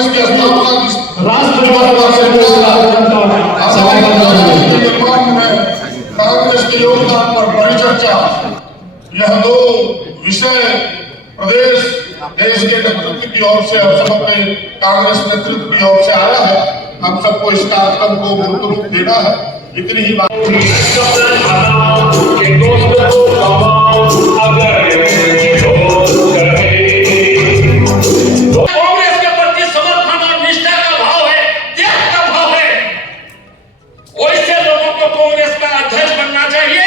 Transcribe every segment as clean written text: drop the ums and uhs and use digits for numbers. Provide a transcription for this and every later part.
कांग्रेस की स्थापना कांग्रेस के योगदान पर परिचर्चा, यह दो विषय प्रदेश देश के नेतृत्व की ओर से हम सब पे कांग्रेस नेतृत्व की ओर से आया है। हम सबको इस कार्यक्रम को मूर्त रूप देना है। इतनी ही बात। कांग्रेस के प्रति समर्थन और निष्ठा का भाव है, त्याग का भाव है। वैसे लोगों को कांग्रेस का अध्यक्ष बनना चाहिए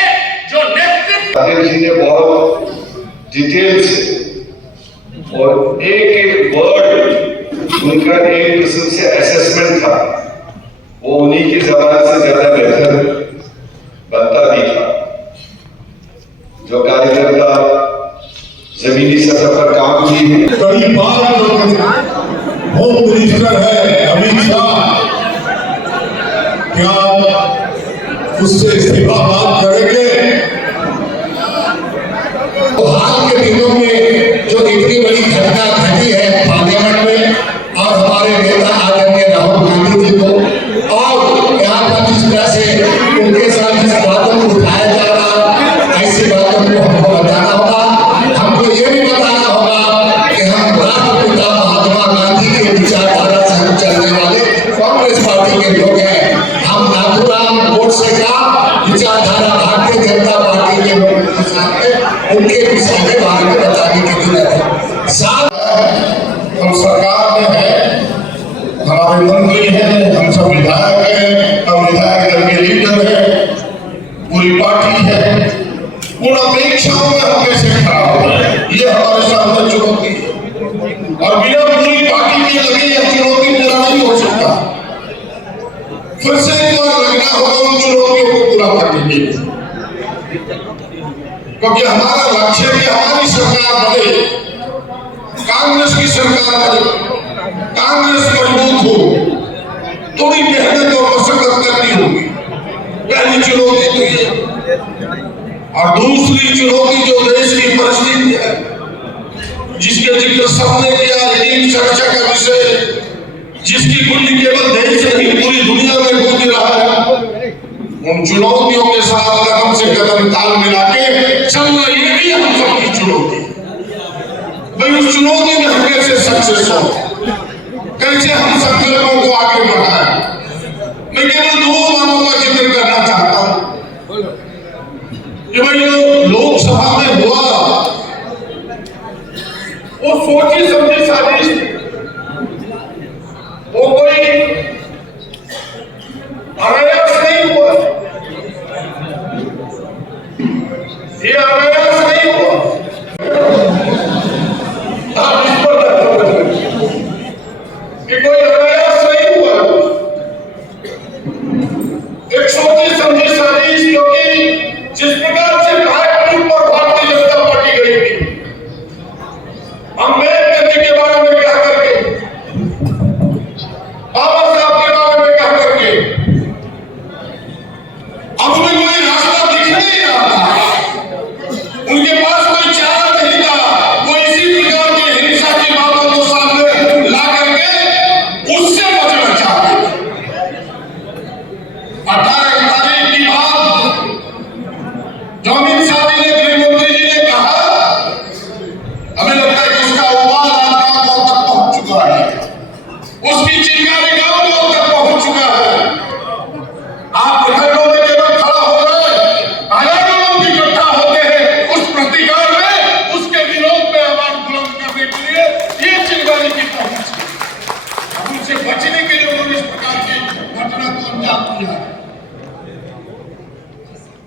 जो नेतृत्व। राजेश जी ने बहुत डिटेल से और एक वर्ड उनका एक किस्म से असेसमेंट था, वो उन्हीं की जबान से ज्यादा बेहतर बनता भी था। जो कार्यकर्ता जमीनी सतह पर काम किए, कई बार होम मिनिस्टर है अमित शाह, क्या उससे इस्तीफा बात करेंगे? हाल के दिनों में जो इतनी बड़ी घटना घटी है पार्लियामेंट में और हमारे नेता आदरणीय राहुल गांधी जी को, और यहाँ पर जिस तरह से उनके साथ जिस बातों को उठाया जा रहा, ऐसी बातों को हमको बताना होगा। हमको ये भी बताना होगा कि हम राष्ट्रपिता महात्मा गांधी के विचारधारा से हम चलने वाले कांग्रेस पार्टी के लोग हैं। हम नाथूराम गोडसे का विचारधारा भारतीय जनता पार्टी के लोगों के साथ में उनके विषय में बारे में बताने की जरूरत है। साथ हम सरकार में हैं, हमारे मंत्री हैं, हम सब विधायक हैं, हम विधायक दल के लीडर हैं, पूरी पार्टी है। उन अपेक्षाओं में हम कैसे खड़ा हो, ये हमारे सामने चुनौती है और बिना पूरी पार्टी की लगी यह चुनौती पूरा नहीं हो सकता। फिर से एक बार लगना होगा उन चुनौतियों को पूरा करने के लिए, क्योंकि हमारा लक्ष्य है कि हमारी सरकार बने, कांग्रेस की सरकार बने, कांग्रेस मजबूत हो। थोड़ी मेहनत और मशक्कत करनी होगी, पहली चुनौती तो ये। और दूसरी चुनौती जो देश की परिस्थिति है, जिसके जिक्र सबने किया, लेकिन चर्चा का विषय, जिसकी गुंजी केवल देश नहीं पूरी दुनिया में गूंज रहा है, उन चुनौतियों के साथ कदम से कदम ताल मिला के चलना, ये भी हम सबकी चुनौती है। भाई उस चुनौती में हम कैसे सक्सेस हो, कैसे हम संकल्पों को आगे बढ़ाएं। मैं केवल दो बातों का जिक्र करना चाहता हूं कि भाई जो लोकसभा में हुआ वो सोची समझी साजिश, वो कोई अनायास नहीं हुआ, ये अनायास नहीं हुआ। आप इस पर कि कोई अनायास नहीं हुआ, एक सोची समझी साजिश, क्योंकि जिस प्रकार से भाजपा पर भारतीय जनता पार्टी गई थी, हम करने के बारे में क्या करके, बाबा साहब के बारे में क्या करके, अब उन्हें कोई रास्ता दिख नहीं रहा था, उनके पास कोई चारा नहीं था। वो इसी प्रकार की हिंसा की बातों को सामने ला करके उससे बचना चाहते थे। 18 तारीख की बात जो अमित शाह जी ने, गृह मंत्री जी ने कहा, हमें लगता है कि उसका उबाल आज गांव तक पहुंच चुका है, उसकी चिंगारी गांव तक पहुंच चुका है। आप घरों में केवल खड़ा हो गए, हजारों लोग इकट्ठा होते हैं उस प्रतिकार में, उसके विरोध में आवाज बुलंद करने के लिए ये चिंगारी की पहुंच। अब उनसे बचने के लिए उन्होंने इस प्रकार की घटना को अंजाम दिया।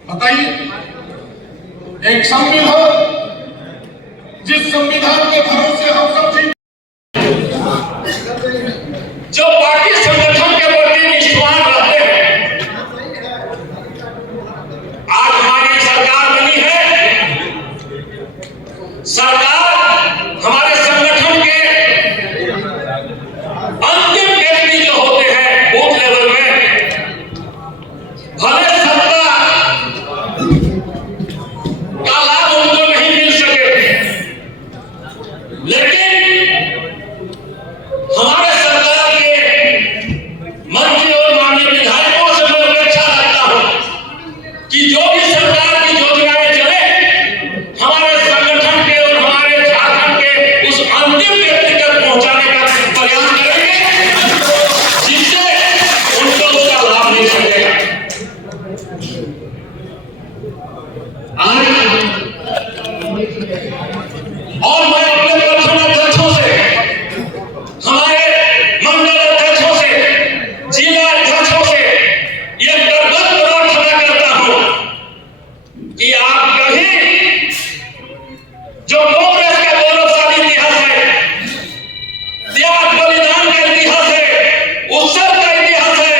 बताइए, एक संविधान, जिस संविधान के भरोसे हम सब जीते, जो पार्टी संगठन के प्रति निष्ठावान रहते हैं, आज हमारी सरकार बनी है। सरकार हमारे संगठन के अंतिम व्यक्ति जो होते हैं बूथ लेवल में, भले सत्ता का लाभ उनको नहीं मिल सके, लेकिन और मैं अपने प्रखंड अध्यक्षों से, हमारे मंडल अध्यक्षों से, जिला अध्यक्षों से ये करबद्ध प्रार्थना करता हूं कि आप कहीं जो कांग्रेस का गौरवशाली इतिहास है, त्याग बलिदान का इतिहास है, उत्सव का इतिहास है,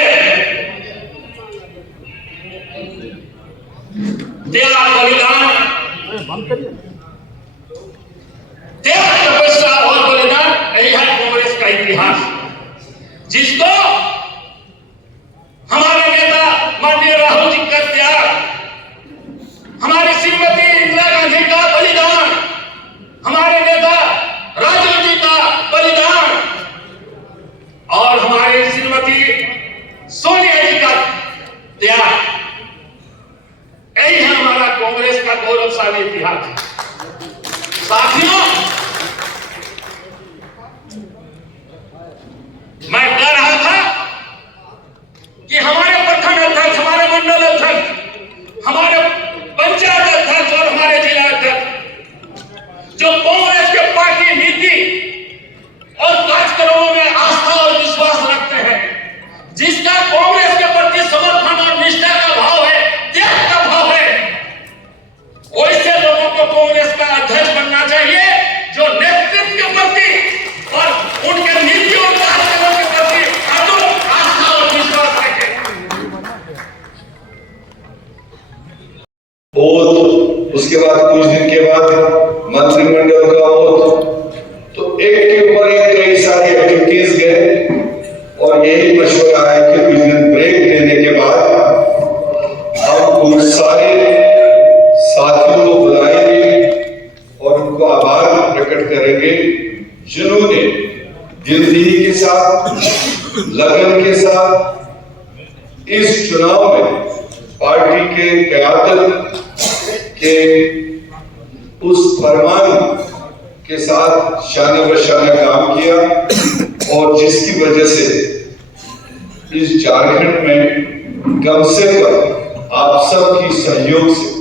त्याग बलिदान, त्याग तपस्या और बलिदान, यही है कांग्रेस का इतिहास, जिसको हमारे नेता माननीय राहुल जी का त्याग, हमारी श्रीमती इंदिरा गांधी का बलिदान, हमारे नेता राजीव जी का बलिदान और हमारी श्रीमती सोनिया जी का त्याग, यही है हमारा कांग्रेस का गौरवशाली इतिहास। साथियों, मैं कह रहा था कि हमारे प्रखंड अध्यक्ष, हमारे मंडल अध्यक्ष, हमारे पंचायत अध्यक्ष और हमारे जिला अध्यक्ष जो कांग्रेस के पार्टी नीति और कार्यक्रमों में आस्था और विश्वास रखते हैं, जिसका कांग्रेस के प्रति समर्पण और निष्ठा का भाव है, त्याग का भाव है, वैसे लोगों को कांग्रेस का अध्यक्ष बनना चाहिए जो नेतृत्व के प्रति और उनके नीति और कार्यक्रमों के प्रति अटूट आस्था और विश्वास रखे। ओथ, उसके बाद कुछ दिन के बाद मंत्रिमंडल का ओथ, तो एक के ऊपर एक कई सारी एक्टिविटीज गए और यही मशवरा है कि कुछ दिन ब्रेक देने के बाद हम कुछ सारे साथियों को बुलाएंगे और उनको आभार प्रकट करेंगे जिन्होंने दिलदगी के साथ, लगन के साथ इस चुनाव में पार्टी के क़यादत के उस फरमान के साथ शान बशाना काम किया और जिसकी वजह से इस झारखंड में कम से कम आप सब की सहयोग से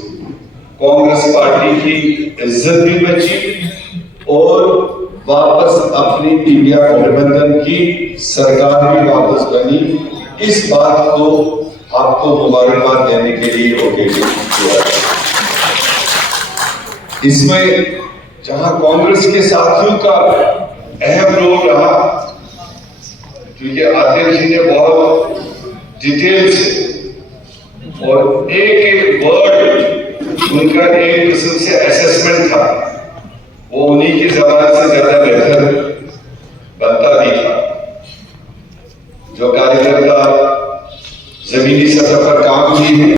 कांग्रेस पार्टी की इज्जत भी बची और वापस अपनी इंडिया गठबंधन की सरकार भी वापस बनी। इस बात को आपको मुबारकबाद देने के लिए होके इसमें जहां कांग्रेस के साथियों का अहम रोल रहा, क्योंकि अध्यक्ष जी ने बहुत डिटेल से और एक एक वर्ड उनका एक किस्म से असेसमेंट था, वो उन्हीं की जबान से ज्यादा बेहतर बनता भी था। जो कार्यकर्ता जमीनी सतह पर काम किए हैं